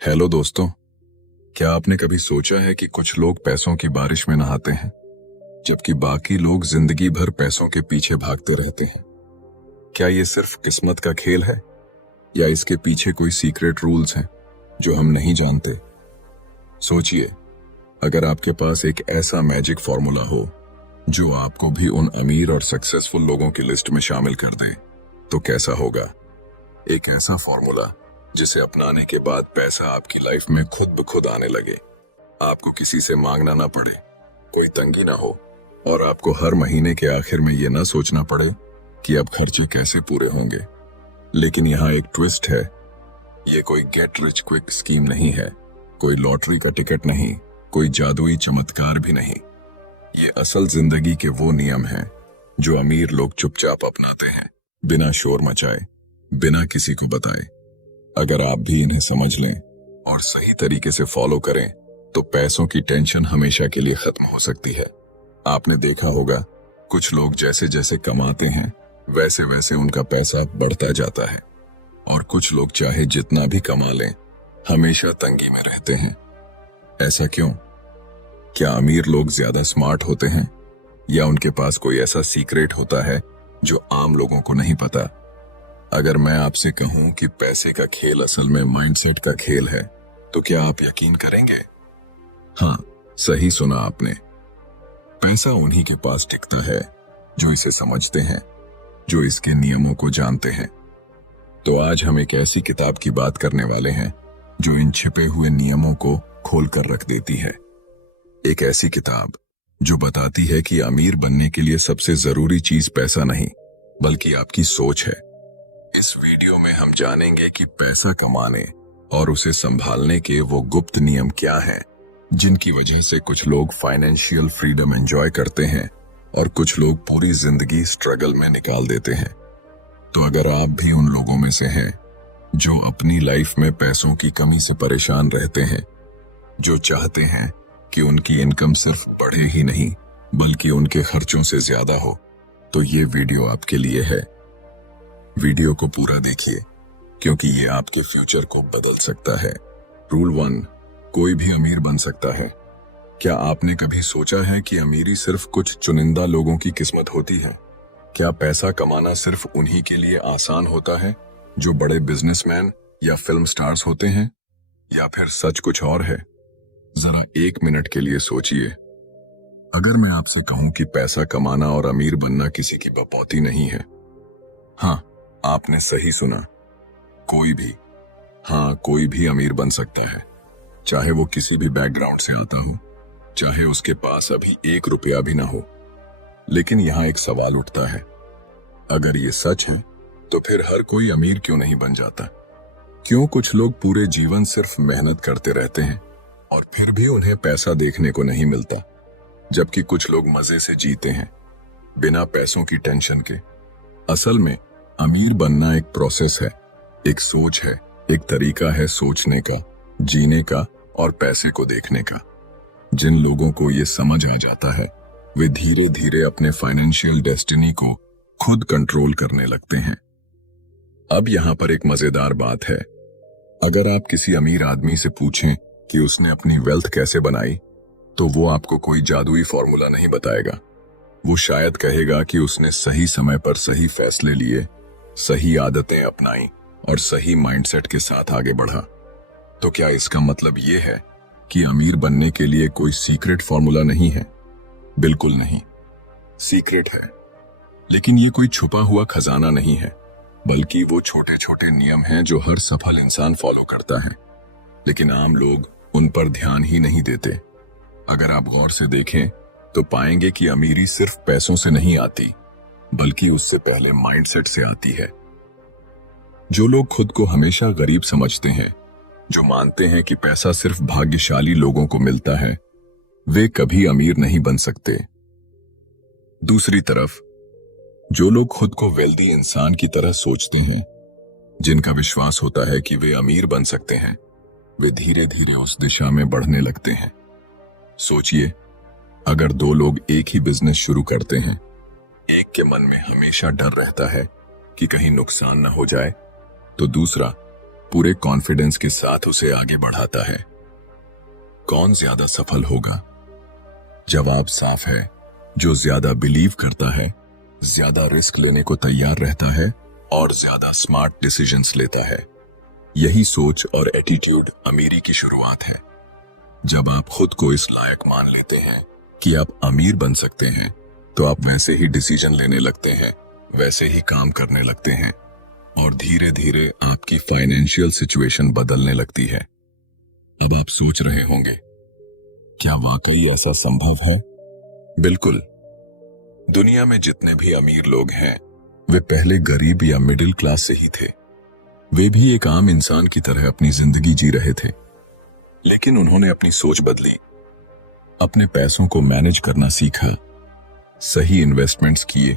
Hello दोस्तों। क्या आपने कभी सोचा है कि कुछ लोग पैसों की बारिश में नहाते हैं जबकि बाकी लोग जिंदगी भर पैसों के पीछे भागते रहते हैं? क्या ये सिर्फ किस्मत का खेल है या इसके पीछे कोई सीक्रेट रूल्स हैं जो हम नहीं जानते? सोचिए, अगर आपके पास एक ऐसा मैजिक फॉर्मूला हो जो आपको भी उन अमीर और सक्सेसफुल लोगों की लिस्ट में शामिल कर दें, तो कैसा होगा? एक ऐसा फॉर्मूला जिसे अपनाने के बाद पैसा आपकी लाइफ में खुद ब खुद आने लगे, आपको किसी से मांगना ना पड़े, कोई तंगी ना हो, और आपको हर महीने के आखिर में ये ना सोचना पड़े कि अब खर्चे कैसे पूरे होंगे। लेकिन यहाँ एक ट्विस्ट है, ये कोई गेट रिच क्विक स्कीम नहीं है, कोई लॉटरी का टिकट नहीं, कोई जादुई चमत्कार भी नहीं। ये असल जिंदगी के वो नियम हैं जो अमीर लोग चुपचाप अपनाते हैं, बिना शोर मचाए, बिना किसी को बताए। अगर आप भी इन्हें समझ लें और सही तरीके से फॉलो करें तो पैसों की टेंशन हमेशा के लिए खत्म हो सकती है। आपने देखा होगा, कुछ लोग जैसे जैसे कमाते हैं वैसे वैसे उनका पैसा बढ़ता जाता है, और कुछ लोग चाहे जितना भी कमा लें हमेशा तंगी में रहते हैं। ऐसा क्यों? क्या अमीर लोग ज्यादा स्मार्ट होते हैं या उनके पास कोई ऐसा सीक्रेट होता है जो आम लोगों को नहीं पता? अगर मैं आपसे कहूं कि पैसे का खेल असल में माइंडसेट का खेल है, तो क्या आप यकीन करेंगे? हाँ, सही सुना आपने। पैसा उन्हीं के पास टिकता है जो इसे समझते हैं, जो इसके नियमों को जानते हैं। तो आज हम एक ऐसी किताब की बात करने वाले हैं जो इन छिपे हुए नियमों को खोल कर रख देती है। एक ऐसी किताब जो बताती है कि अमीर बनने के लिए सबसे जरूरी चीज पैसा नहीं, बल्कि आपकी सोच है। इस वीडियो में हम जानेंगे कि पैसा कमाने और उसे संभालने के वो गुप्त नियम क्या हैं, जिनकी वजह से कुछ लोग फाइनेंशियल फ्रीडम एंजॉय करते हैं और कुछ लोग पूरी जिंदगी स्ट्रगल में निकाल देते हैं। तो अगर आप भी उन लोगों में से हैं जो अपनी लाइफ में पैसों की कमी से परेशान रहते हैं, जो चाहते हैं कि उनकी इनकम सिर्फ बढ़े ही नहीं बल्कि उनके खर्चों से ज्यादा हो, तो ये वीडियो आपके लिए है। वीडियो को पूरा देखिए क्योंकि ये आपके फ्यूचर को बदल सकता है। रूल 1, कोई भी अमीर बन सकता है। क्या आपने कभी सोचा है कि अमीरी सिर्फ कुछ चुनिंदा लोगों की किस्मत होती है? क्या पैसा कमाना सिर्फ उन्हीं के लिए आसान होता है जो बड़े बिजनेसमैन या फिल्म स्टार्स होते हैं, या फिर सच कुछ और है? जरा 1 मिनट के लिए सोचिए। अगर मैं आपसे कहूं कि पैसा कमाना और अमीर बनना किसी की बपौती नहीं है, हाँ, आपने सही सुना, कोई भी, हाँ, कोई भी अमीर बन सकता है, चाहे वो किसी भी बैकग्राउंड से आता हो, चाहे उसके पास अभी 1 रुपया भी ना हो। लेकिन यहाँ एक सवाल उठता है, अगर ये सच है तो फिर हर कोई अमीर क्यों नहीं बन जाता? क्यों कुछ लोग पूरे जीवन सिर्फ मेहनत करते रहते हैं और फिर भी उन्हें पैसा देखने को नहीं मिलता, जबकि कुछ लोग मजे से जीते हैं बिना पैसों की टेंशन के? असल में अमीर बनना एक प्रोसेस है, एक सोच है, एक तरीका है सोचने का, जीने का और पैसे को देखने का। जिन लोगों को ये समझ आ जाता है वे धीरे धीरे अपने फाइनेंशियल डेस्टिनी को खुद कंट्रोल करने लगते हैं। अब यहाँ पर एक मजेदार बात है, अगर आप किसी अमीर आदमी से पूछें कि उसने अपनी वेल्थ कैसे बनाई, तो वो आपको कोई जादुई फॉर्मूला नहीं बताएगा। वो शायद कहेगा कि उसने सही समय पर सही फैसले लिए, सही आदतें अपनाई और सही माइंडसेट के साथ आगे बढ़ा। तो क्या इसका मतलब ये है कि अमीर बनने के लिए कोई सीक्रेट फॉर्मूला नहीं है? बिल्कुल नहीं, सीक्रेट है, लेकिन ये कोई छुपा हुआ खजाना नहीं है, बल्कि वो छोटे छोटे नियम हैं जो हर सफल इंसान फॉलो करता है, लेकिन आम लोग उन पर ध्यान ही नहीं देते। अगर आप गौर से देखें तो पाएंगे कि अमीरी सिर्फ पैसों से नहीं आती, बल्कि उससे पहले माइंडसेट से आती है। जो लोग खुद को हमेशा गरीब समझते हैं, जो मानते हैं कि पैसा सिर्फ भाग्यशाली लोगों को मिलता है, वे कभी अमीर नहीं बन सकते। दूसरी तरफ, जो लोग खुद को वेल्दी इंसान की तरह सोचते हैं, जिनका विश्वास होता है कि वे अमीर बन सकते हैं, वे धीरे धीरे उस दिशा में बढ़ने लगते हैं। सोचिए, अगर 2 लोग एक ही बिजनेस शुरू करते हैं, एक के मन में हमेशा डर रहता है कि कहीं नुकसान न हो जाए, तो दूसरा पूरे कॉन्फिडेंस के साथ उसे आगे बढ़ाता है। कौन ज्यादा सफल होगा? जवाब साफ है, जो ज्यादा बिलीव करता है, ज्यादा रिस्क लेने को तैयार रहता है और ज्यादा स्मार्ट डिसीजंस लेता है। यही सोच और एटीट्यूड अमीरी की शुरुआत है। जब आप खुद को इस लायक मान लेते हैं कि आप अमीर बन सकते हैं, तो आप वैसे ही डिसीजन लेने लगते हैं, वैसे ही काम करने लगते हैं और धीरे धीरे आपकी फाइनेंशियल सिचुएशन बदलने लगती है। अब आप सोच रहे होंगे, क्या वाकई ऐसा संभव है? बिल्कुल। दुनिया में जितने भी अमीर लोग हैं, वे पहले गरीब या मिडिल क्लास से ही थे। वे भी एक आम इंसान की तरह अपनी जिंदगी जी रहे थे, लेकिन उन्होंने अपनी सोच बदली, अपने पैसों को मैनेज करना सीखा, सही इन्वेस्टमेंट्स किए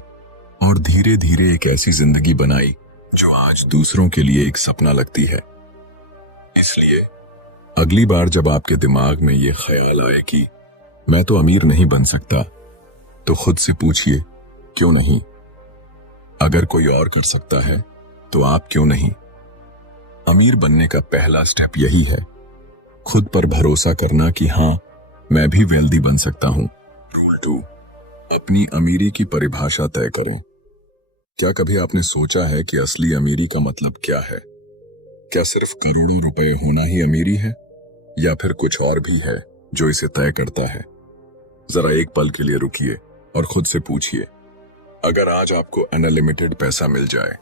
और धीरे धीरे एक ऐसी जिंदगी बनाई जो आज दूसरों के लिए एक सपना लगती है। इसलिए अगली बार जब आपके दिमाग में यह ख्याल आए कि मैं तो अमीर नहीं बन सकता, तो खुद से पूछिए, क्यों नहीं? अगर कोई और कर सकता है तो आप क्यों नहीं? अमीर बनने का पहला स्टेप यही है, खुद पर भरोसा करना कि हां, मैं भी वेल्दी बन सकता हूं। रूल 2, अपनी अमीरी की परिभाषा तय करें। क्या कभी आपने सोचा है कि असली अमीरी का मतलब क्या है? क्या सिर्फ करोड़ों रुपए होना ही अमीरी है, या फिर कुछ और भी है जो इसे तय करता है? जरा एक पल के लिए रुकिए और खुद से पूछिए, अगर आज आपको अनलिमिटेड पैसा मिल जाए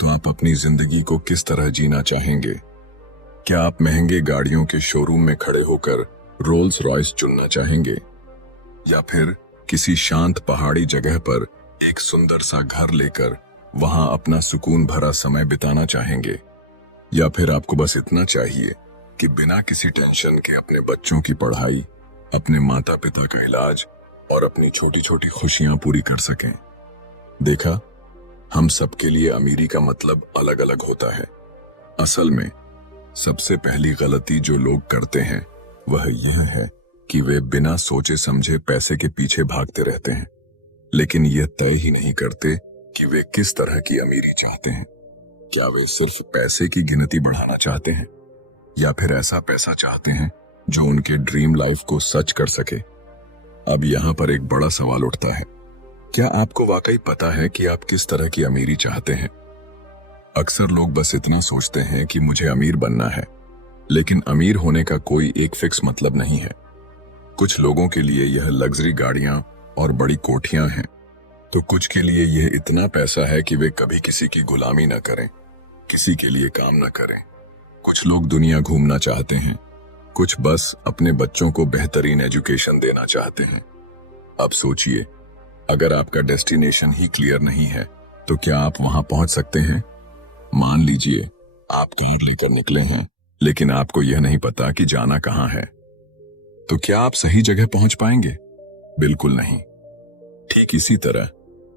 तो आप अपनी जिंदगी को किस तरह जीना चाहेंगे? क्या आप महंगे गाड़ियों के शोरूम में खड़े होकर रोल्स रॉयस चुनना चाहेंगे, या फिर किसी शांत पहाड़ी जगह पर एक सुंदर सा घर लेकर वहां अपना सुकून भरा समय बिताना चाहेंगे? या फिर आपको बस इतना चाहिए कि बिना किसी टेंशन के अपने बच्चों की पढ़ाई, अपने माता पिता का इलाज और अपनी छोटी छोटी खुशियां पूरी कर सकें? देखा, हम सबके लिए अमीरी का मतलब अलग अलग होता है। असल में सबसे पहली गलती जो लोग करते हैं वह यह है कि वे बिना सोचे समझे पैसे के पीछे भागते रहते हैं, लेकिन यह तय ही नहीं करते कि वे किस तरह की अमीरी चाहते हैं। क्या वे सिर्फ पैसे की गिनती बढ़ाना चाहते हैं, या फिर ऐसा पैसा चाहते हैं जो उनके ड्रीम लाइफ को सच कर सके? अब यहां पर एक बड़ा सवाल उठता है, क्या आपको वाकई पता है कि आप किस तरह की अमीरी चाहते हैं? अक्सर लोग बस इतना सोचते हैं कि मुझे अमीर बनना है, लेकिन अमीर होने का कोई एक फिक्स मतलब नहीं है। कुछ लोगों के लिए यह लग्जरी गाड़ियां और बड़ी कोठियां हैं, तो कुछ के लिए यह इतना पैसा है कि वे कभी किसी की गुलामी न करें, किसी के लिए काम न करें। कुछ लोग दुनिया घूमना चाहते हैं, कुछ बस अपने बच्चों को बेहतरीन एजुकेशन देना चाहते हैं। अब सोचिए, अगर आपका डेस्टिनेशन ही क्लियर नहीं है तो क्या आप वहां पहुंच सकते हैं? मान लीजिए आप कार लेकर निकले हैं, लेकिन आपको यह नहीं पता कि जाना कहां है, तो क्या आप सही जगह पहुंच पाएंगे? बिल्कुल नहीं। ठीक इसी तरह,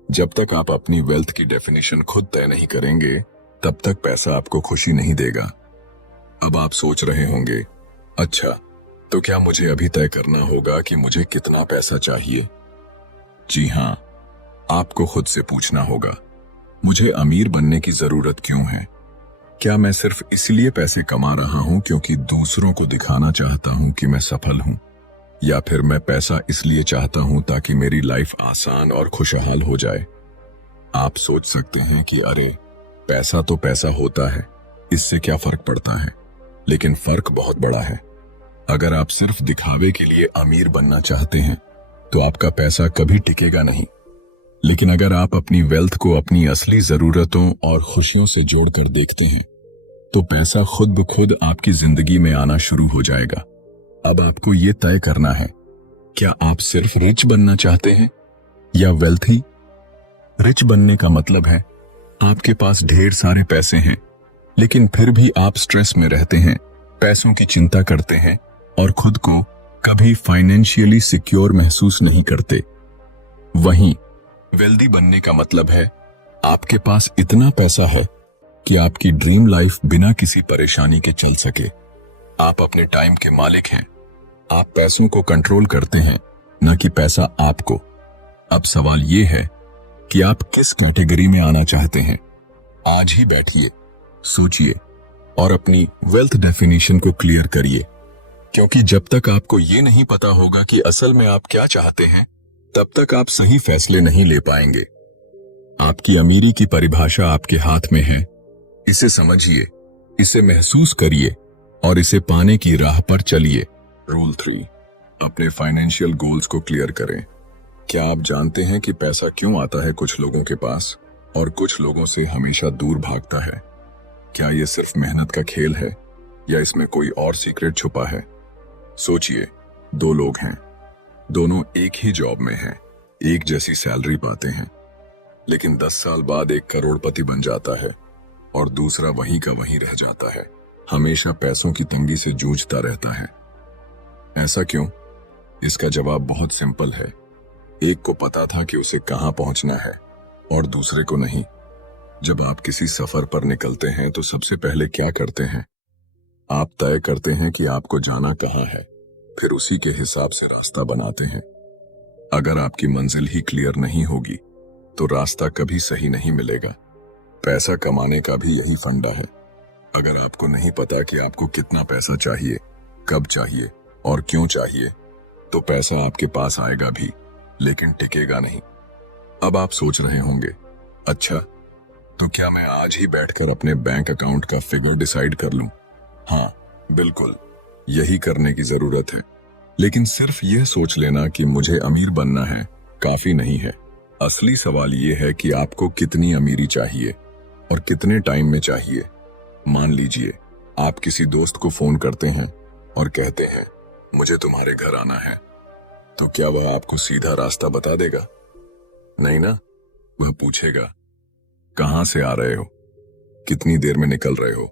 जब तक आप अपनी वेल्थ की डेफिनेशन खुद तय नहीं करेंगे, तब तक पैसा आपको खुशी नहीं देगा। अब आप सोच रहे होंगे, अच्छा, तो क्या मुझे अभी तय करना होगा कि मुझे कितना पैसा चाहिए? जी हां, आपको खुद से पूछना होगा, मुझे अमीर बनने की जरूरत क्यों है? क्या मैं सिर्फ इसलिए पैसे कमा रहा हूं क्योंकि दूसरों को दिखाना चाहता हूं कि मैं सफल हूं, या फिर मैं पैसा इसलिए चाहता हूं ताकि मेरी लाइफ आसान और खुशहाल हो जाए? आप सोच सकते हैं कि अरे, पैसा तो पैसा होता है, इससे क्या फर्क पड़ता है? लेकिन फर्क बहुत बड़ा है। अगर आप सिर्फ दिखावे के लिए अमीर बनना चाहते हैं तो आपका पैसा कभी टिकेगा नहीं। लेकिन अगर आप अपनी वेल्थ को अपनी असली जरूरतों और खुशियों से जोड़कर देखते हैं, तो पैसा खुद ब खुद आपकी जिंदगी में आना शुरू हो जाएगा। अब आपको यह तय करना है, क्या आप सिर्फ रिच बनना चाहते हैं या वेल्थी? रिच बनने का मतलब है आपके पास ढेर सारे पैसे हैं, लेकिन फिर भी आप स्ट्रेस में रहते हैं, पैसों की चिंता करते हैं और खुद को कभी फाइनेंशियली सिक्योर महसूस नहीं करते। वहीं वेल्दी बनने का मतलब है आपके पास इतना पैसा है कि आपकी ड्रीम लाइफ बिना किसी परेशानी के चल सके। आप अपने टाइम के मालिक हैं, आप पैसों को कंट्रोल करते हैं, न कि पैसा आपको। अब सवाल यह है कि आप किस कैटेगरी में आना चाहते हैं। आज ही बैठिए, सोचिए और अपनी वेल्थ डेफिनेशन को क्लियर करिए, क्योंकि जब तक आपको ये नहीं पता होगा कि असल में आप क्या चाहते हैं, तब तक आप सही फैसले नहीं ले पाएंगे। आपकी अमीरी की परिभाषा आपके हाथ में है। इसे समझिए, इसे महसूस करिए और इसे पाने की राह पर चलिए। रूल 3, अपने फाइनेंशियल गोल्स को क्लियर करें। क्या आप जानते हैं कि पैसा क्यों आता है कुछ लोगों के पास और कुछ लोगों से हमेशा दूर भागता है? क्या यह सिर्फ मेहनत का खेल है या इसमें कोई और सीक्रेट छुपा है? सोचिए, 2 लोग हैं, दोनों एक ही जॉब में हैं, एक जैसी सैलरी पाते हैं, लेकिन 10 साल बाद एक करोड़पति बन जाता है और दूसरा वहीं का वहीं रह जाता है, हमेशा पैसों की तंगी से जूझता रहता है। ऐसा क्यों? इसका जवाब बहुत सिंपल है। एक को पता था कि उसे कहां पहुंचना है और दूसरे को नहीं। जब आप किसी सफर पर निकलते हैं तो सबसे पहले क्या करते हैं? आप तय करते हैं कि आपको जाना कहां है, फिर उसी के हिसाब से रास्ता बनाते हैं। अगर आपकी मंजिल ही क्लियर नहीं होगी तो रास्ता कभी सही नहीं मिलेगा। पैसा कमाने का भी यही फंडा है। अगर आपको नहीं पता कि आपको कितना पैसा चाहिए, कब चाहिए और क्यों चाहिए, तो पैसा आपके पास आएगा भी, लेकिन टिकेगा नहीं। अब आप सोच रहे होंगे, अच्छा, तो क्या मैं आज ही बैठकर अपने बैंक अकाउंट का फिगर डिसाइड कर लूं? हाँ, बिल्कुल, यही करने की जरूरत है। लेकिन सिर्फ यह सोच लेना कि मुझे अमीर बनना है काफी नहीं है। असली सवाल यह है कि आपको कितनी अमीरी चाहिए और कितने टाइम में चाहिए। मान लीजिए आप किसी दोस्त को फोन करते हैं और कहते हैं, मुझे तुम्हारे घर आना है, तो क्या वह आपको सीधा रास्ता बता देगा? नहीं ना, वह पूछेगा, कहां से आ रहे हो, कितनी देर में निकल रहे हो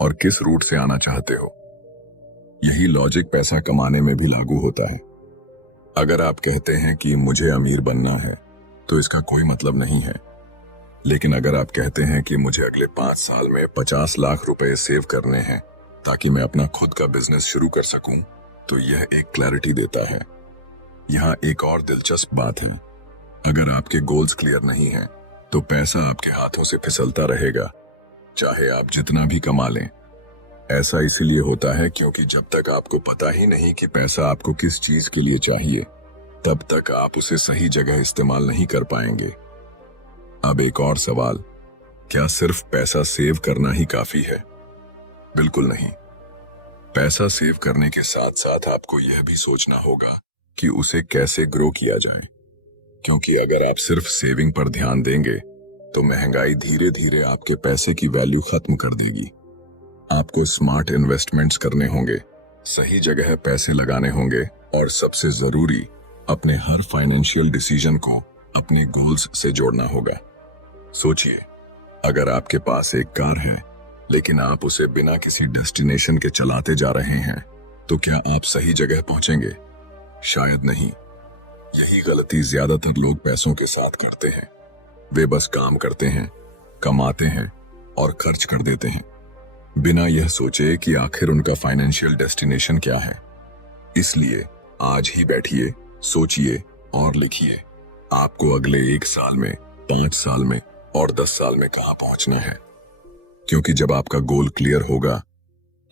और किस रूट से आना चाहते हो। यही लॉजिक पैसा कमाने में भी लागू होता है। अगर आप कहते हैं कि मुझे अमीर बनना है, तो इसका कोई मतलब नहीं है। लेकिन अगर आप कहते हैं कि मुझे अगले 5 साल में 50 लाख रुपए सेव करने हैं ताकि मैं अपना खुद का बिजनेस शुरू कर सकूं, तो यह एक क्लैरिटी देता है। यहाँ एक और दिलचस्प बात है, अगर आपके गोल्स क्लियर नहीं हैं, तो पैसा आपके हाथों से फिसलता रहेगा, चाहे आप जितना भी कमा लें। ऐसा इसलिए होता है क्योंकि जब तक आपको पता ही नहीं कि पैसा आपको किस चीज के लिए चाहिए, तब तक आप उसे सही जगह इस्तेमाल नहीं कर पाएंगे। अब एक और सवाल, क्या सिर्फ पैसा सेव करना ही काफी है? बिल्कुल नहीं। पैसा सेव करने के साथ साथ आपको यह भी सोचना होगा कि उसे कैसे ग्रो किया जाए, क्योंकि अगर आप सिर्फ सेविंग पर ध्यान देंगे तो महंगाई धीरे धीरे आपके पैसे की वैल्यू खत्म कर देगी। आपको स्मार्ट इन्वेस्टमेंट्स करने होंगे, सही जगह पैसे लगाने होंगे और सबसे जरूरी, अपने हर फाइनेंशियल डिसीजन को अपने गोल्स से जोड़ना होगा। सोचिए, अगर आपके पास एक कार है लेकिन आप उसे बिना किसी डेस्टिनेशन के चलाते जा रहे हैं, तो क्या आप सही जगह पहुंचेंगे? शायद नहीं। यही गलती ज्यादातर लोग पैसों के साथ करते हैं। वे बस काम करते हैं, कमाते हैं और खर्च कर देते हैं, बिना यह सोचे कि आखिर उनका फाइनेंशियल डेस्टिनेशन क्या है। इसलिए आज ही बैठिए, सोचिए और लिखिए, आपको अगले 1 साल में, 5 साल में और 10 साल में कहां पहुंचना है। क्योंकि जब आपका गोल क्लियर होगा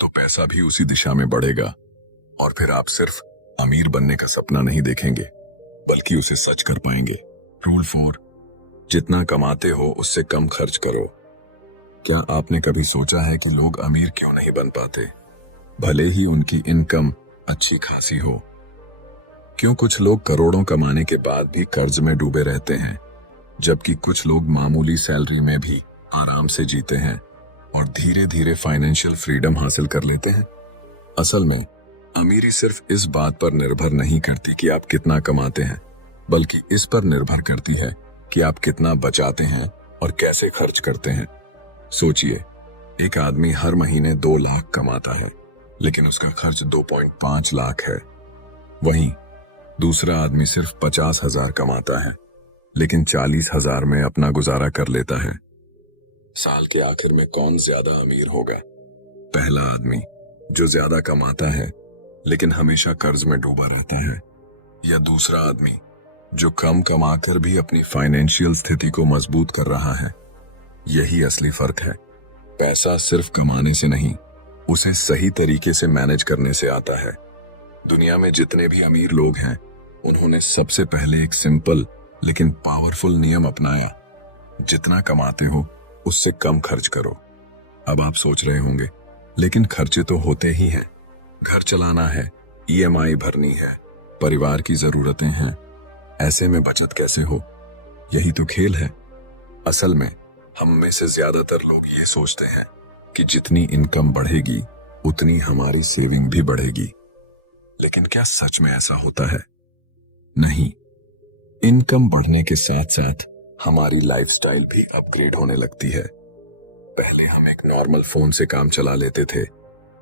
तो पैसा भी उसी दिशा में बढ़ेगा और फिर आप सिर्फ अमीर बनने का सपना नहीं देखेंगे, बल्कि उसे सच कर पाएंगे। रूल 4, जितना कमाते हो उससे कम खर्च करो। क्या आपने कभी सोचा है कि लोग अमीर क्यों नहीं बन पाते, भले ही उनकी इनकम अच्छी खासी हो? क्यों कुछ लोग करोड़ों कमाने के बाद भी कर्ज में डूबे रहते हैं, जबकि कुछ लोग मामूली सैलरी में भी आराम से जीते हैं और धीरे धीरे फाइनेंशियल फ्रीडम हासिल कर लेते हैं? असल में अमीरी सिर्फ इस बात पर निर्भर नहीं करती कि आप कितना कमाते हैं, बल्कि इस पर निर्भर करती है कि आप कितना बचाते हैं और कैसे खर्च करते हैं। सोचिए, एक आदमी हर महीने 2 लाख कमाता है, लेकिन उसका खर्च 2.5 लाख है। वहीं दूसरा आदमी सिर्फ 50,000 कमाता है, लेकिन 40,000 में अपना गुजारा कर लेता है। साल के आखिर में कौन ज्यादा अमीर होगा? पहला आदमी जो ज्यादा कमाता है लेकिन हमेशा कर्ज में डूबा रहता है, या दूसरा आदमी जो कम कमाकर भी अपनी फाइनेंशियल स्थिति को मजबूत कर रहा है? यही असली फर्क है। पैसा सिर्फ कमाने से नहीं, उसे सही तरीके से मैनेज करने से आता है। दुनिया में जितने भी अमीर लोग हैं, उन्होंने सबसे पहले एक सिंपल लेकिन पावरफुल नियम अपनाया। जितना कमाते हो उससे कम खर्च करो। अब आप सोच रहे होंगे, लेकिन खर्चे तो होते ही हैं। घर चलाना है, ईएमआई भरनी है, परिवार की जरूरतें हैं। ऐसे में बचत कैसे हो? यही तो खेल है। असल में हम में से ज्यादातर लोग ये सोचते हैं कि जितनी इनकम बढ़ेगी उतनी हमारी सेविंग भी बढ़ेगी। लेकिन क्या सच में ऐसा होता है? नहीं। इनकम बढ़ने के साथ साथ हमारी लाइफस्टाइल भी अपग्रेड होने लगती है। पहले हम एक नॉर्मल फोन से काम चला लेते थे,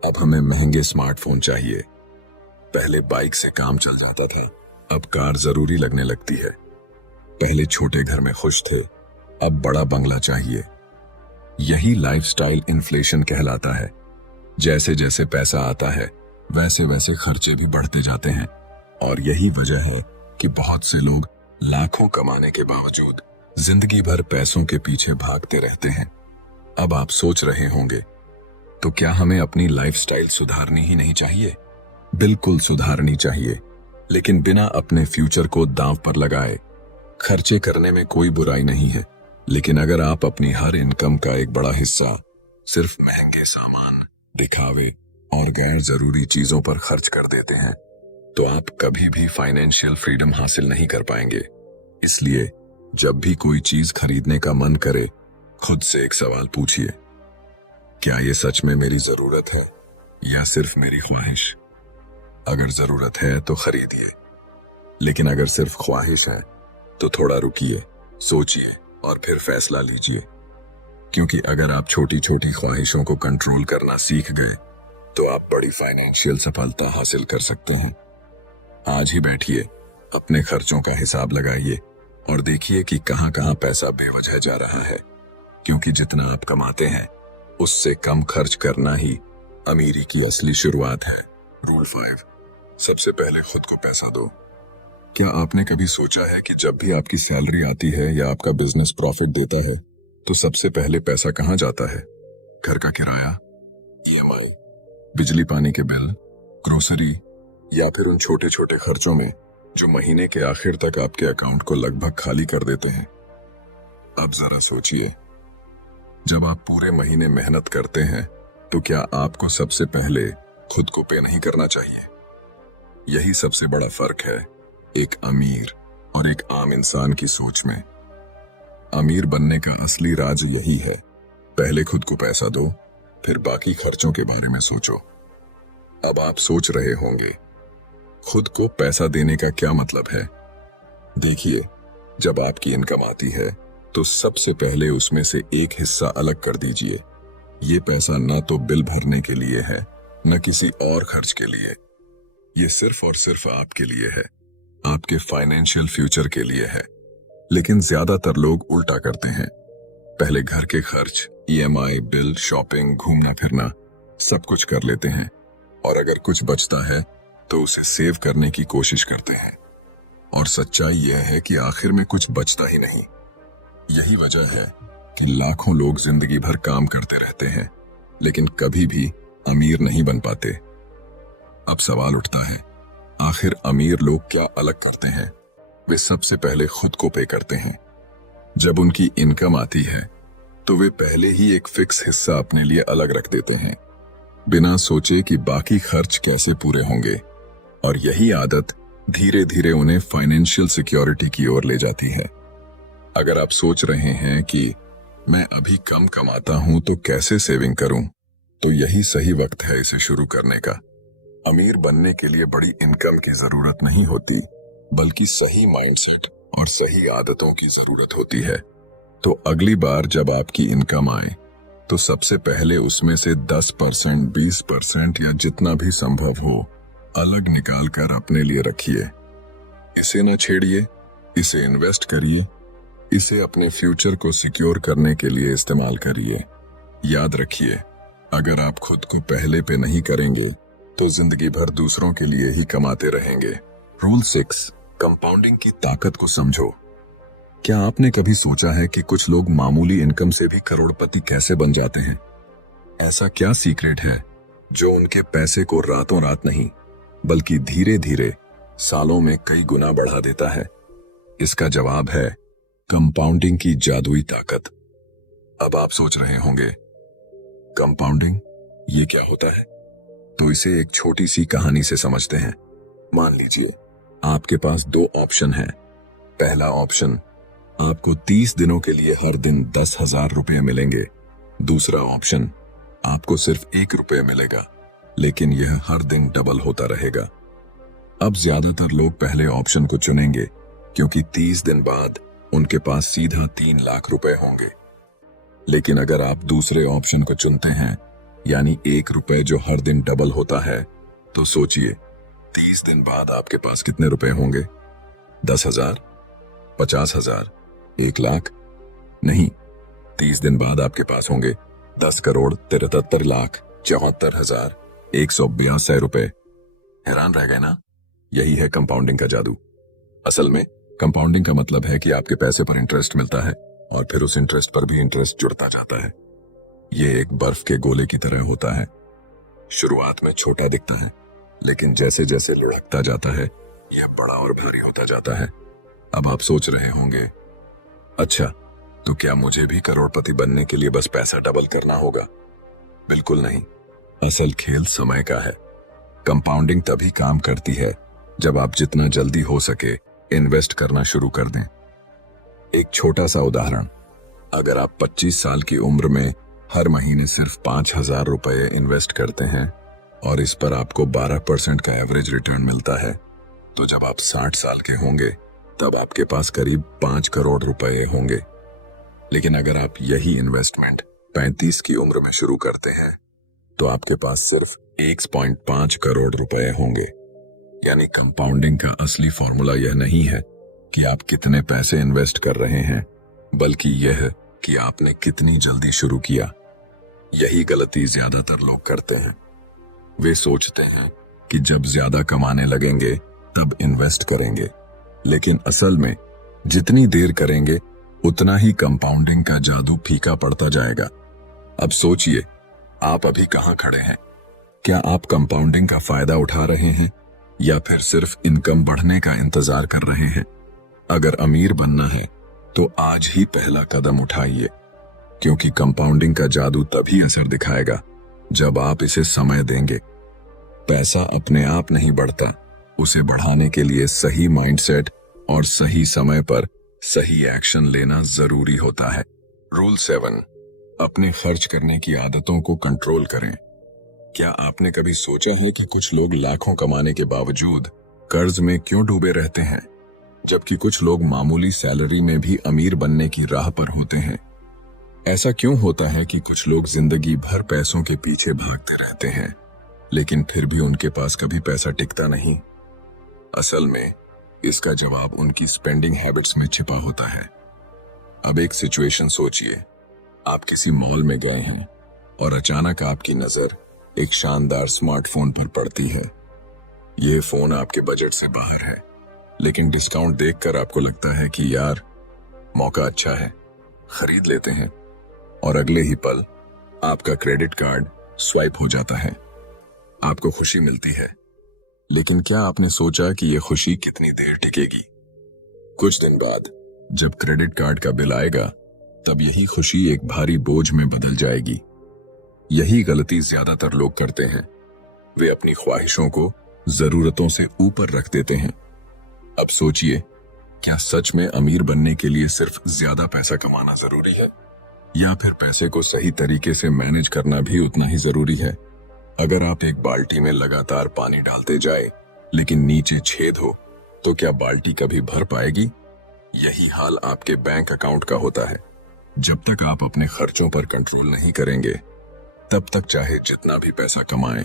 अब हमें महंगे स्मार्टफोन चाहिए। पहले बाइक से काम चल जाता था, अब कार जरूरी लगने लगती है। पहले छोटे घर में खुश थे, अब बड़ा बंगला चाहिए। यही लाइफस्टाइल इन्फ्लेशन कहलाता है। जैसे जैसे पैसा आता है वैसे वैसे खर्चे भी बढ़ते जाते हैं। और यही वजह है कि बहुत से लोग लाखों कमाने के बावजूद जिंदगी भर पैसों के पीछे भागते रहते हैं। अब आप सोच रहे होंगे, तो क्या हमें अपनी लाइफस्टाइल सुधारनी ही नहीं चाहिए? बिल्कुल सुधारनी चाहिए, लेकिन बिना अपने फ्यूचर को दांव पर लगाए। खर्चे करने में कोई बुराई नहीं है, लेकिन अगर आप अपनी हर इनकम का एक बड़ा हिस्सा सिर्फ महंगे सामान, दिखावे और गैर जरूरी चीजों पर खर्च कर देते हैं, तो आप कभी भी फाइनेंशियल फ्रीडम हासिल नहीं कर पाएंगे। इसलिए जब भी कोई चीज खरीदने का मन करे, खुद से एक सवाल पूछिए, क्या ये सच में मेरी जरूरत है या सिर्फ मेरी ख्वाहिश? अगर जरूरत है तो खरीदिए, लेकिन अगर सिर्फ ख्वाहिश है तो थोड़ा रुकिए, सोचिए और फिर फैसला लीजिए। क्योंकि अगर आप छोटी छोटी ख्वाहिशों को कंट्रोल करना सीख गए तो आप बड़ी फाइनेंशियल सफलता हासिल कर सकते हैं। आज ही बैठिए, अपने खर्चों का हिसाब लगाइए और देखिए कि कहां कहां पैसा बेवजह जा रहा है। क्योंकि जितना आप कमाते हैं उससे कम खर्च करना ही अमीरी की असली शुरुआत है। रूल 5, सबसे पहले खुद को पैसा दो। क्या आपने कभी सोचा है कि जब भी आपकी सैलरी आती है या आपका बिजनेस प्रॉफिट देता है तो सबसे पहले पैसा कहां जाता है? घर का किराया, ईएमआई, बिजली पानी के बिल, ग्रोसरी या फिर उन छोटे छोटे खर्चों में जो महीने के आखिर तक आपके अकाउंट को लगभग खाली कर देते हैं। अब जरा सोचिए, जब आप पूरे महीने मेहनत करते हैं तो क्या आपको सबसे पहले खुद को पे नहीं करना चाहिए? यही सबसे बड़ा फर्क है एक अमीर और एक आम इंसान की सोच में। अमीर बनने का असली राज यही है, पहले खुद को पैसा दो, फिर बाकी खर्चों के बारे में सोचो। अब आप सोच रहे होंगे, खुद को पैसा देने का क्या मतलब है? देखिए, जब आपकी इनकम आती है तो सबसे पहले उसमें से एक हिस्सा अलग कर दीजिए। ये पैसा न तो बिल भरने के लिए है, न किसी और खर्च के लिए। ये सिर्फ और सिर्फ आपके लिए है, आपके फाइनेंशियल फ्यूचर के लिए है। लेकिन ज्यादातर लोग उल्टा करते हैं, पहले घर के खर्च, ईएमआई, बिल, शॉपिंग, घूमना फिरना सब कुछ कर लेते हैं और अगर कुछ बचता है तो उसे सेव करने की कोशिश करते हैं। और सच्चाई यह है कि आखिर में कुछ बचता ही नहीं। यही वजह है कि लाखों लोग जिंदगी भर काम करते रहते हैं लेकिन कभी भी अमीर नहीं बन पाते। अब सवाल उठता है, आखिर अमीर लोग क्या अलग करते हैं? वे सबसे पहले खुद को पे करते हैं। जब उनकी इनकम आती है तो वे पहले ही एक फिक्स हिस्सा अपने लिए अलग रख देते हैं, बिना सोचे कि बाकी खर्च कैसे पूरे होंगे। और यही आदत धीरे धीरे उन्हें फाइनेंशियल सिक्योरिटी की ओर ले जाती है। अगर आप सोच रहे हैं कि मैं अभी कम कमाता हूं तो कैसे सेविंग करूं, तो यही सही वक्त है इसे शुरू करने का। अमीर बनने के लिए बड़ी इनकम की जरूरत नहीं होती, बल्कि सही माइंडसेट और सही आदतों की जरूरत होती है। तो अगली बार जब आपकी इनकम आए तो सबसे पहले उसमें से 10%, 20% या जितना भी संभव हो अलग निकाल कर अपने लिए रखिए। इसे न छेड़िए, इसे इन्वेस्ट करिए, इसे अपने फ्यूचर को सिक्योर करने के लिए इस्तेमाल करिए। याद रखिए, अगर आप खुद को पहले पे नहीं करेंगे तो जिंदगी भर दूसरों के लिए ही कमाते रहेंगे। रूल 6, कंपाउंडिंग की ताकत को समझो। क्या आपने कभी सोचा है कि कुछ लोग मामूली इनकम से भी करोड़पति कैसे बन जाते हैं? ऐसा क्या सीक्रेट है जो उनके पैसे को रातों रात नहीं बल्कि धीरे धीरे सालों में कई गुना बढ़ा देता है? इसका जवाब है कंपाउंडिंग की जादुई ताकत। अब आप सोच रहे होंगे, कंपाउंडिंग ये क्या होता है? तो इसे एक छोटी सी कहानी से समझते हैं। मान लीजिए आपके पास दो ऑप्शन हैं। पहला ऑप्शन, आपको 30 दिनों के लिए हर दिन 10,000 रुपये मिलेंगे। दूसरा ऑप्शन, आपको सिर्फ 1 रुपये मिलेगा, लेकिन यह हर दिन डबल होता रहेगा। अब ज्यादातर लोग पहले ऑप्शन को चुनेंगे क्योंकि 30 दिन बाद उनके पास सीधा 3 लाख रुपए होंगे। लेकिन अगर आप दूसरे ऑप्शन को चुनते हैं, यानी 1 रुपये जो हर दिन डबल होता है, तो सोचिए 30 दिन बाद आपके पास कितने रुपए होंगे? 10,000, 50,000, 1 लाख? नहीं, 30 दिन बाद आपके पास होंगे 10,73,74,182 रुपए। हैरान रह गए ना? यही है कंपाउंडिंग का जादू। असल में कंपाउंडिंग का मतलब है कि आपके पैसे पर इंटरेस्ट मिलता है और फिर उस इंटरेस्ट पर भी इंटरेस्ट जुड़ता जाता है। ये एक बर्फ के गोले की तरह होता है। शुरुआत में छोटा दिखता है, लेकिन जैसे जैसे लुढ़कता जाता है यह बड़ा और भारी होता जाता है। अब आप सोच रहे होंगे, अच्छा तो क्या मुझे भी करोड़पति बनने के लिए बस पैसा डबल करना होगा? बिल्कुल नहीं। असल खेल समय का है। कंपाउंडिंग तभी काम करती है जब आप जितना जल्दी हो सके इन्वेस्ट करना शुरू कर दें। एक छोटा सा उदाहरण, अगर आप 25 साल की उम्र में हर महीने सिर्फ 5,000 रुपये इन्वेस्ट करते हैं और इस पर आपको 12% का एवरेज रिटर्न मिलता है, तो जब आप 60 साल के होंगे तब आपके पास करीब 5 करोड़ रुपए होंगे। लेकिन अगर आप यही इन्वेस्टमेंट 35 की उम्र में शुरू करते हैं तो आपके पास सिर्फ 1.5 करोड़ रुपए होंगे। यानी कंपाउंडिंग का असली फॉर्मूला यह नहीं है कि आप कितने पैसे इन्वेस्ट कर रहे हैं, बल्कि यह कि आपने कितनी जल्दी शुरू किया। यही गलती ज्यादातर लोग करते हैं। वे सोचते हैं कि जब ज्यादा कमाने लगेंगे तब इन्वेस्ट करेंगे, लेकिन असल में जितनी देर करेंगे उतना ही कंपाउंडिंग का जादू फीका पड़ता जाएगा। अब सोचिए, आप अभी कहां खड़े हैं? क्या आप कंपाउंडिंग का फायदा उठा रहे हैं या फिर सिर्फ इनकम बढ़ने का इंतजार कर रहे हैं? अगर अमीर बनना है तो आज ही पहला कदम उठाइए, क्योंकि कंपाउंडिंग का जादू तभी असर दिखाएगा जब आप इसे समय देंगे। पैसा अपने आप नहीं बढ़ता, उसे बढ़ाने के लिए सही माइंडसेट और सही समय पर सही एक्शन लेना जरूरी होता है। रूल 7, अपने खर्च करने की आदतों को कंट्रोल करें। क्या आपने कभी सोचा है कि कुछ लोग लाखों कमाने के बावजूद कर्ज में क्यों डूबे रहते हैं, जबकि कुछ लोग मामूली सैलरी में भी अमीर बनने की राह पर होते हैं? ऐसा क्यों होता है कि कुछ लोग जिंदगी भर पैसों के पीछे भागते रहते हैं, लेकिन फिर भी उनके पास कभी पैसा टिकता नहीं? असल में इसका जवाब उनकी स्पेंडिंग हैबिट्स में छिपा होता है। अब एक सिचुएशन सोचिए, आप किसी मॉल में गए हैं और अचानक आपकी नजर एक शानदार स्मार्टफोन पर पड़ती है। यह फोन आपके बजट से बाहर है, लेकिन डिस्काउंट देखकर आपको लगता है कि यार मौका अच्छा है, खरीद लेते हैं। और अगले ही पल आपका क्रेडिट कार्ड स्वाइप हो जाता है। आपको खुशी मिलती है, लेकिन क्या आपने सोचा कि यह खुशी कितनी देर टिकेगी? कुछ दिन बाद जब क्रेडिट कार्ड का बिल आएगा, तब यही खुशी एक भारी बोझ में बदल जाएगी। यही गलती ज्यादातर लोग करते हैं। वे अपनी ख्वाहिशों को जरूरतों से ऊपर रख देते हैं। अब सोचिए, क्या सच में अमीर बनने के लिए सिर्फ ज्यादा पैसा कमाना जरूरी है, या फिर पैसे को सही तरीके से मैनेज करना भी उतना ही जरूरी है? अगर आप एक बाल्टी में लगातार पानी डालते जाए लेकिन नीचे छेद हो, तो क्या बाल्टी कभी भर पाएगी? यही हाल आपके बैंक अकाउंट का होता है। जब तक आप अपने खर्चों पर कंट्रोल नहीं करेंगे, तब तक चाहे जितना भी पैसा कमाएं,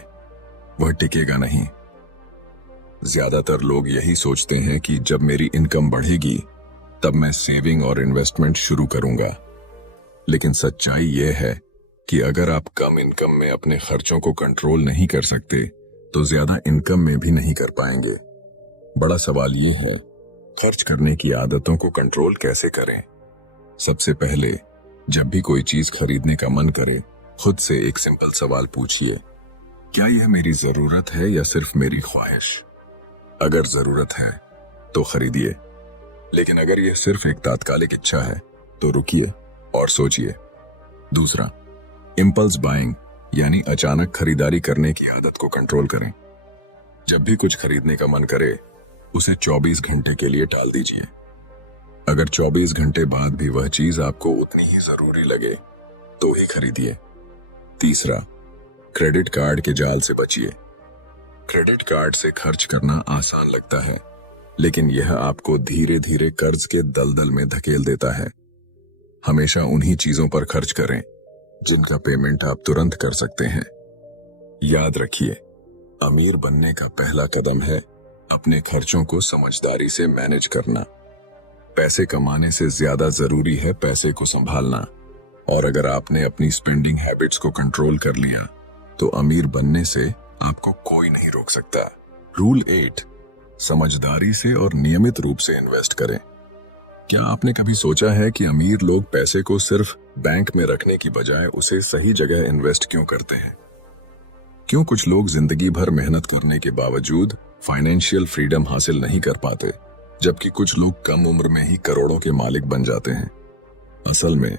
वह टिकेगा नहीं। ज्यादातर लोग यही सोचते हैं कि जब मेरी इनकम बढ़ेगी तब मैं सेविंग और इन्वेस्टमेंट शुरू करूंगा। लेकिन सच्चाई यह है कि अगर आप कम इनकम में अपने खर्चों को कंट्रोल नहीं कर सकते, तो ज्यादा इनकम में भी नहीं कर पाएंगे। बड़ा सवाल ये है, खर्च करने की आदतों को कंट्रोल कैसे करें? सबसे पहले, जब भी कोई चीज खरीदने का मन करे खुद से एक सिंपल सवाल पूछिए, क्या यह मेरी जरूरत है या सिर्फ मेरी ख्वाहिश? अगर जरूरत है तो खरीदिए, लेकिन अगर यह सिर्फ एक तात्कालिक इच्छा है तो रुकिए और सोचिए। दूसरा, इंपल्स बाइंग यानी अचानक खरीदारी करने की आदत को कंट्रोल करें। जब भी कुछ खरीदने का मन करे उसे 24 घंटे के लिए टाल दीजिए। अगर 24 घंटे बाद भी वह चीज आपको उतनी ही जरूरी लगे तो ही खरीदिए। तीसरा, क्रेडिट कार्ड के जाल से बचिए। क्रेडिट कार्ड से खर्च करना आसान लगता है, लेकिन यह आपको धीरे धीरे कर्ज के दलदल में धकेल देता है। हमेशा उन्हीं चीजों पर खर्च करें जिनका पेमेंट आप तुरंत कर सकते हैं। याद रखिए, अमीर बनने का पहला कदम है अपने खर्चों को समझदारी से मैनेज करना। पैसे कमाने से ज्यादा जरूरी है पैसे को संभालना, और अगर आपने अपनी स्पेंडिंग हैबिट्स को कंट्रोल कर लिया तो अमीर बनने से आपको कोई नहीं रोक सकता। रूल 8, समझदारी से और नियमित रूप से इन्वेस्ट करें। क्या आपने कभी सोचा है कि अमीर लोग पैसे को सिर्फ बैंक में रखने की बजाय उसे सही जगह इन्वेस्ट क्यों करते हैं? क्यों कुछ लोग जिंदगी भर मेहनत करने के बावजूद फाइनेंशियल फ्रीडम हासिल नहीं कर पाते, जबकि कुछ लोग कम उम्र में ही करोड़ों के मालिक बन जाते हैं? असल में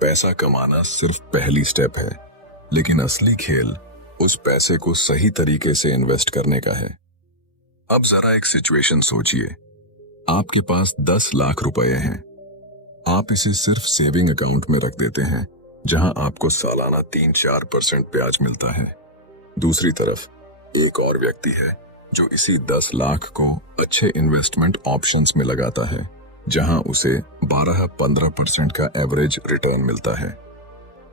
पैसा कमाना सिर्फ पहली स्टेप है, लेकिन असली खेल उस पैसे को सही तरीके से इन्वेस्ट करने का है। अब जरा एक सिचुएशन सोचिए। आपके पास 10 लाख रुपए हैं। आप इसे सिर्फ सेविंग अकाउंट में रख देते हैं, जहां आपको सालाना 3-4% ब्याज मिलता है। दूसरी तरफ एक और व्यक्ति है जो इसी 10 लाख को अच्छे इन्वेस्टमेंट ऑप्शंस में लगाता है, जहां उसे 12-15% का एवरेज रिटर्न मिलता है।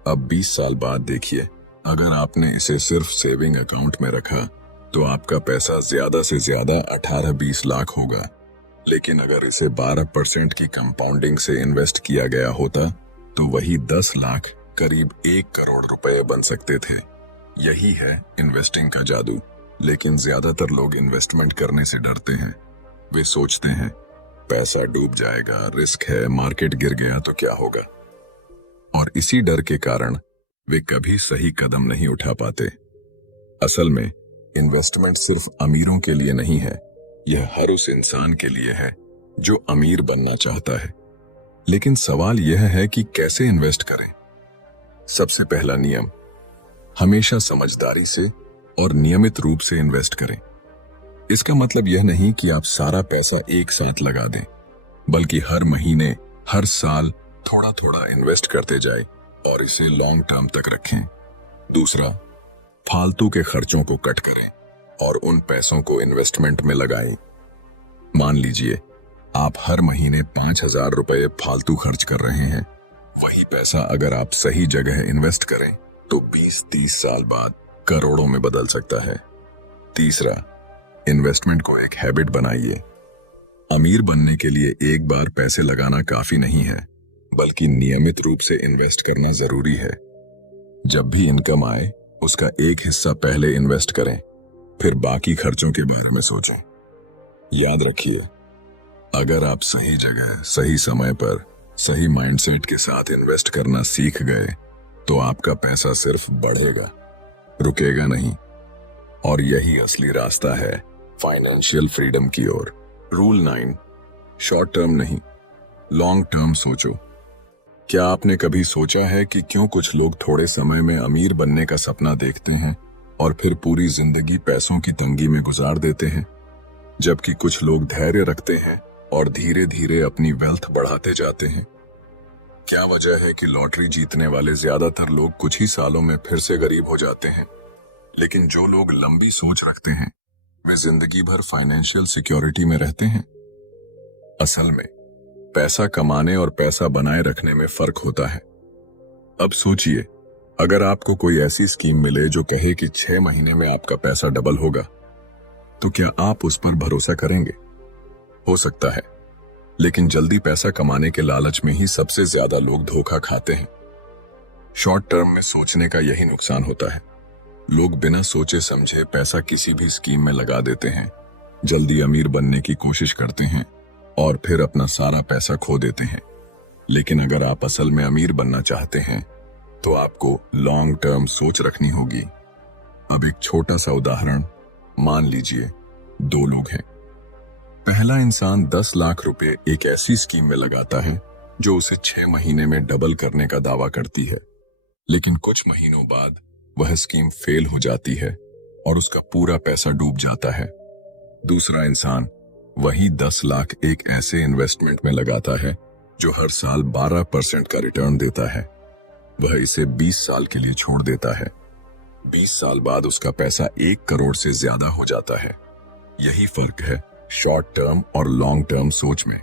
अब 20 साल बाद देखिए, अगर आपने इसे सिर्फ सेविंग अकाउंट में रखा तो आपका पैसा ज्यादा से ज्यादा 18-20 लाख होगा, लेकिन अगर इसे 12% की कंपाउंडिंग से इन्वेस्ट किया गया होता तो वही 10 लाख करीब 1 करोड़ रुपए बन सकते थे। यही है इन्वेस्टिंग का जादू। लेकिन ज्यादातर लोग इन्वेस्टमेंट करने से डरते हैं। वे सोचते हैं पैसा डूब जाएगा, रिस्क है, मार्केट गिर गया तो क्या होगा, और इसी डर के कारण वे कभी सही कदम नहीं उठा पाते। असल में इन्वेस्टमेंट सिर्फ अमीरों के लिए नहीं है, यह हर उस इंसान के लिए है जो अमीर बनना चाहता है। लेकिन सवाल यह है कि कैसे इन्वेस्ट करें। सबसे पहला नियम, हमेशा समझदारी से और नियमित रूप से इन्वेस्ट करें। इसका मतलब यह नहीं कि आप सारा पैसा एक साथ लगा दें, बल्कि हर महीने, हर साल थोड़ा थोड़ा इन्वेस्ट करते जाएं और इसे लॉन्ग टर्म तक रखें। दूसरा, फालतू के खर्चों को कट करें और उन पैसों को इन्वेस्टमेंट में लगाएं। मान लीजिए आप हर महीने 5,000 रुपए फालतू खर्च कर रहे हैं। वही पैसा अगर आप सही जगह इन्वेस्ट करें तो 20-30 साल बाद करोड़ों में बदल सकता है। तीसरा, इन्वेस्टमेंट को एक हैबिट बनाइए। अमीर बनने के लिए एक बार पैसे लगाना काफी नहीं है, बल्कि नियमित रूप से इन्वेस्ट करना जरूरी है। जब भी इनकम आए उसका एक हिस्सा पहले इन्वेस्ट करें, फिर बाकी खर्चों के बारे में सोचें। याद रखिए, अगर आप सही जगह, सही समय पर, सही माइंडसेट के साथ इन्वेस्ट करना सीख गए तो आपका पैसा सिर्फ बढ़ेगा, रुकेगा नहीं। और यही असली रास्ता है फाइनेंशियल फ्रीडम की ओर। रूल 9, शॉर्ट टर्म नहीं, लॉन्ग टर्म सोचो। क्या आपने कभी सोचा है कि क्यों कुछ लोग थोड़े समय में अमीर बनने का सपना देखते हैं और फिर पूरी जिंदगी पैसों की तंगी में गुजार देते हैं, जबकि कुछ लोग धैर्य रखते हैं और धीरे धीरे अपनी वेल्थ बढ़ाते जाते हैं? क्या वजह है कि लॉटरी जीतने वाले ज्यादातर लोग कुछ ही सालों में फिर से गरीब हो जाते हैं, लेकिन जो लोग लंबी सोच रखते हैं वे जिंदगी भर फाइनेंशियल सिक्योरिटी में रहते हैं? असल में पैसा कमाने और पैसा बनाए रखने में फर्क होता है। अब सोचिए, अगर आपको कोई ऐसी स्कीम मिले जो कहे कि 6 महीने में आपका पैसा डबल होगा, तो क्या आप उस पर भरोसा करेंगे? हो सकता है, लेकिन जल्दी पैसा कमाने के लालच में ही सबसे ज्यादा लोग धोखा खाते हैं। शॉर्ट टर्म में सोचने का यही नुकसान होता है। लोग बिना सोचे समझे पैसा किसी भी स्कीम में लगा देते हैं, जल्दी अमीर बनने की कोशिश करते हैं और फिर अपना सारा पैसा खो देते हैं। लेकिन अगर आप असल में अमीर बनना चाहते हैं तो आपको लॉन्ग टर्म सोच रखनी होगी। अब एक छोटा सा उदाहरण, मान लीजिए 2 लोग हैं। पहला इंसान 10 लाख रुपए एक ऐसी स्कीम में लगाता है जो उसे 6 महीने में डबल करने का दावा करती है, लेकिन कुछ महीनों बाद वह स्कीम फेल हो जाती है और उसका पूरा पैसा डूब जाता है। दूसरा इंसान वही 10 लाख एक ऐसे इन्वेस्टमेंट में लगाता है जो हर साल 12% का रिटर्न देता है। वह इसे 20 साल के लिए छोड़ देता है। 20 साल बाद उसका पैसा 1 करोड़ से ज्यादा हो जाता है। यही फर्क है शॉर्ट टर्म और लॉन्ग टर्म सोच में।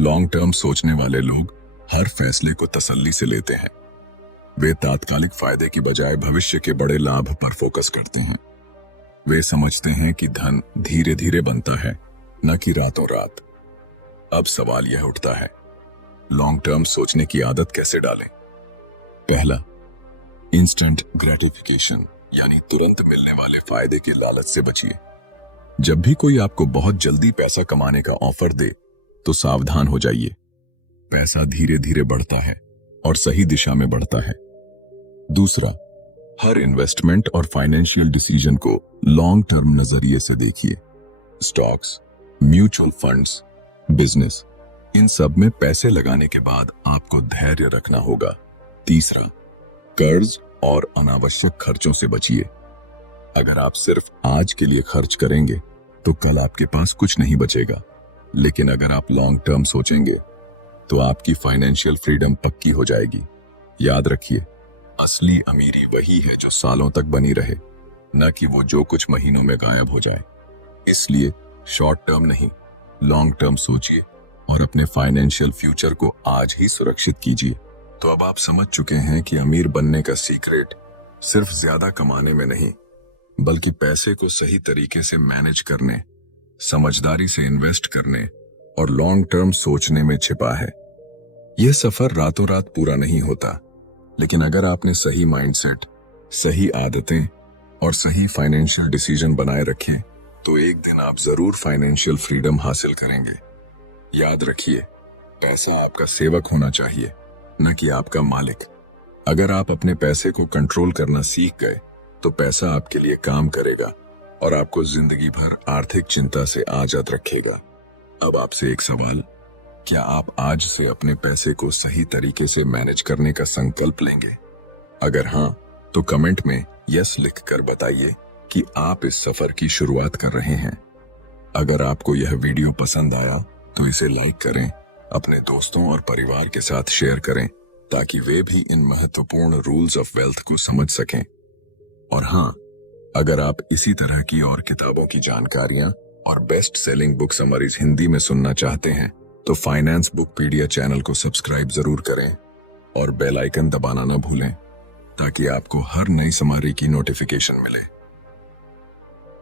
लॉन्ग टर्म सोचने वाले लोग हर फैसले को तसल्ली से लेते हैं। वे तात्कालिक फायदे की बजाय भविष्य के बड़े लाभ पर फोकस करते हैं। वे समझते हैं कि धन धीरे धीरे बनता है, न कि रातों रात। अब सवाल यह उठता है, लॉन्ग टर्म सोचने की आदत कैसे डालें? पहला, इंस्टेंट ग्रेटिफिकेशन यानी तुरंत मिलने वाले फायदे के लालच से बचिए। जब भी कोई आपको बहुत जल्दी पैसा कमाने का ऑफर दे तो सावधान हो जाइए। पैसा धीरे धीरे बढ़ता है और सही दिशा में बढ़ता है। दूसरा, हर इन्वेस्टमेंट और फाइनेंशियल डिसीजन को लॉन्ग टर्म नजरिए से देखिए। स्टॉक्स, म्यूचुअल फंड्स, बिजनेस, इन सब में पैसे लगाने के बाद आपको धैर्य रखना होगा। तीसरा, कर्ज और अनावश्यक खर्चों से बचिए। अगर आप सिर्फ आज के लिए खर्च करेंगे तो कल आपके पास कुछ नहीं बचेगा, लेकिन अगर आप लॉन्ग टर्म सोचेंगे तो आपकी फाइनेंशियल फ्रीडम पक्की हो जाएगी। याद रखिए, असली अमीरी वही है जो सालों तक बनी रहे, न कि वो जो कुछ महीनों में गायब हो जाए। इसलिए शॉर्ट टर्म नहीं, लॉन्ग टर्म सोचिए और अपने फाइनेंशियल फ्यूचर को आज ही सुरक्षित कीजिए। तो अब आप समझ चुके हैं कि अमीर बनने का सीक्रेट सिर्फ ज्यादा कमाने में नहीं, बल्कि पैसे को सही तरीके से मैनेज करने, समझदारी से इन्वेस्ट करने और लॉन्ग टर्म सोचने में छिपा है। यह सफर रातों रात पूरा नहीं होता, लेकिन अगर आपने सही माइंडसेट, सही आदतें और सही फाइनेंशियल डिसीजन बनाए रखे तो एक दिन आप जरूर फाइनेंशियल फ्रीडम हासिल करेंगे। याद रखिए, पैसा आपका सेवक होना चाहिए, न कि आपका मालिक। अगर आप अपने पैसे को कंट्रोल करना सीख गए तो पैसा आपके लिए काम करेगा और आपको जिंदगी भर आर्थिक चिंता से आजाद रखेगा। अब आपसे एक सवाल, क्या आप आज से अपने पैसे को सही तरीके से मैनेज करने का संकल्प लेंगे? अगर हाँ, तो कमेंट में यस लिखकर बताइए कि आप इस सफर की शुरुआत कर रहे हैं। अगर आपको यह वीडियो पसंद आया तो इसे लाइक करें, अपने दोस्तों और परिवार के साथ शेयर करें ताकि वे भी इन महत्वपूर्ण रूल्स ऑफ वेल्थ को समझ सकें। और हाँ, अगर आप इसी तरह की और किताबों की जानकारियां और best selling book summaries Hindi में सुनना चाहते हैं तो फाइनेंस बुकपीडिया चैनल को सब्सक्राइब जरूर करें और बेल आइकन दबाना न भूलें ताकि आपको हर नई समरी की नोटिफिकेशन मिले।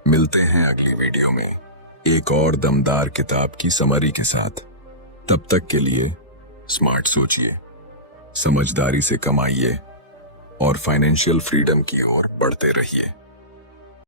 मिलते हैं अगली वीडियो में एक और दमदार किताब की समरी के साथ। तब तक के लिए स्मार्ट सोचिए, समझदारी से कमाइए और फाइनेंशियल फ्रीडम की ओर बढ़ते रहिए।